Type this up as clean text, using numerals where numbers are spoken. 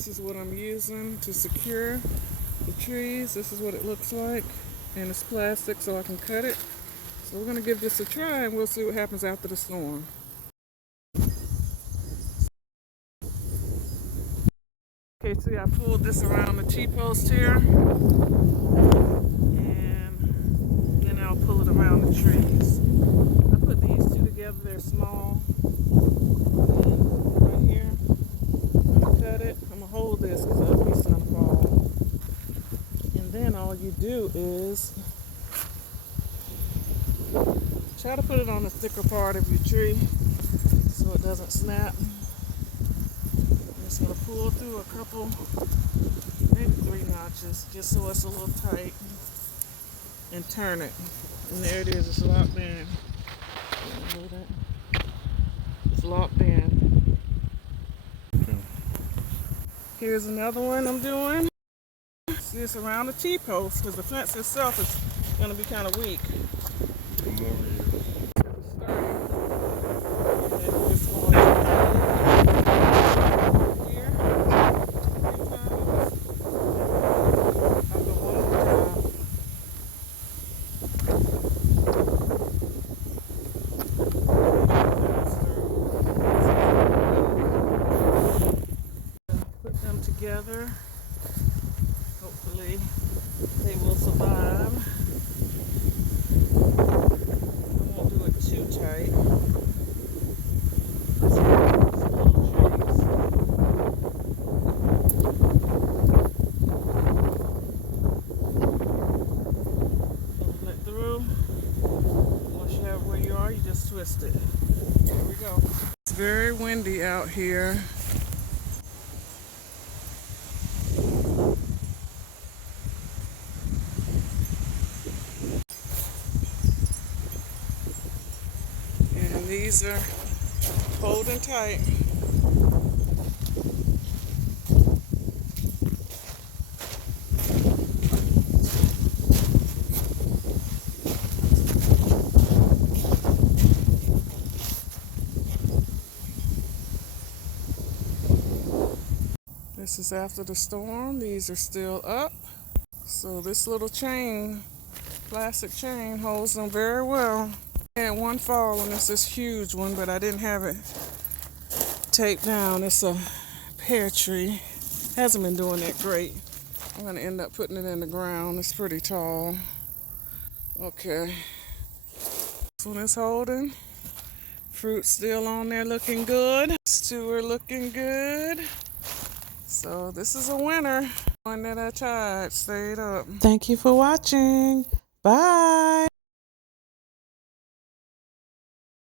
This is what I'm using to secure the trees. This is what it looks like, and it's plastic so I can cut it. So we're gonna give this a try and we'll see what happens after the storm. Okay, see, I pulled this around the T-post here, and then I'll pull it around the trees. I put these two together, they're small. And right here, I'm gonna cut it. I'm gonna hold this because there'll be some fall. And then all you do is try to put it on the thicker part of your tree so it doesn't snap. I'm just going to pull through a couple, maybe 3 notches, just so it's a little tight, and turn it. And there it is, it's locked in. It's locked in. Here's another one I'm doing. See, it's around the T-post because the fence itself is going to be kind of weak. Put them together. Hopefully they will survive. I won't do it too tight. Pull it through. Once you have where you are, you just twist it. Here we go. It's very windy out here. And these are holding tight. This is after the storm. These are still up. So this little chain, plastic chain, holds them very well. I had one fall and it's this huge one, but I didn't have it taped down. It's a pear tree. Hasn't been doing that great. I'm gonna end up putting it in the ground. It's pretty tall. Okay. This one is holding. Fruit still on there looking good. These two are looking good. So this is a winner. One that I tried stayed up. Thank you for watching. Bye.